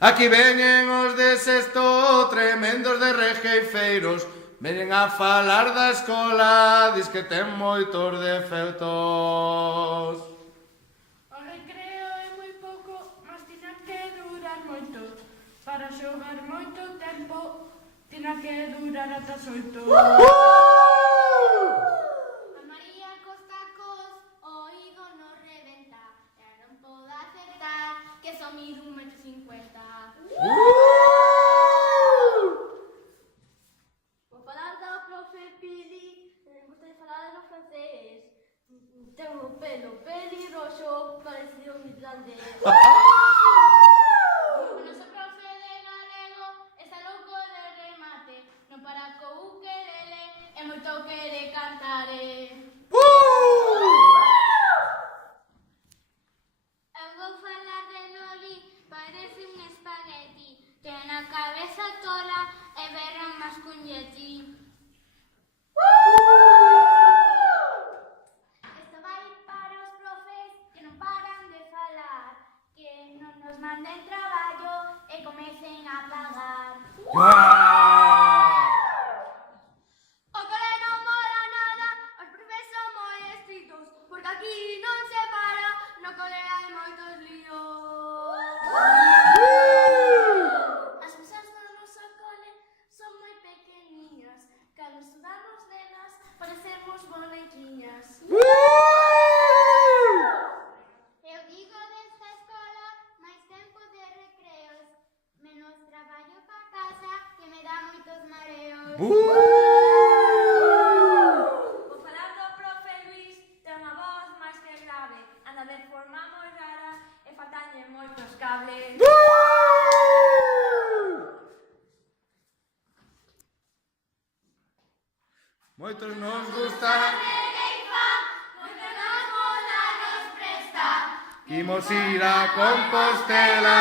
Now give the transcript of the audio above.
Aquí veñen os de sexto, tremendos de regueifeiros. Veñen a falar da escola, dis que ten moitos defectos. O recreo é moi pouco, mas tina que durar moito. Para xogar moito tempo, tina que durar ata as 8. A María Costa Cos o oído no reventa. E non podo acertar que só mido 1,50 m. Vou falar da profe Pili. Gostei de falar no francés. Ten o pelo peligroso, parecido un irlandés. O noso profe de galego está louco de remate. Non para co ukelele e moito quere cantar. Eu vou falar de Loli, parece un espagueti. Ten a cabeza tola e berra máis cun yeti. Isto vai para os profes que non paran de falar, que non nos manden traballo e comecen a pagar. O cole non mola nada, os profes son moi estritos, porque aquí non se para, no cole hai moitos líos. As cousas do noso cole son moi pequeniñas, cando estudamos nenas parecemos bonequiñas. Eu digo desta escola máis tempo de recreos, menos traballo pa casa que me dá moitos mareos. Vou falar do profe Luis, ten unha voz máis que grave, anda de forma moi rara e faltanlle moitos cables. Moitos nos gusta, Moito nos mola nos presta. imos ir a Compostela.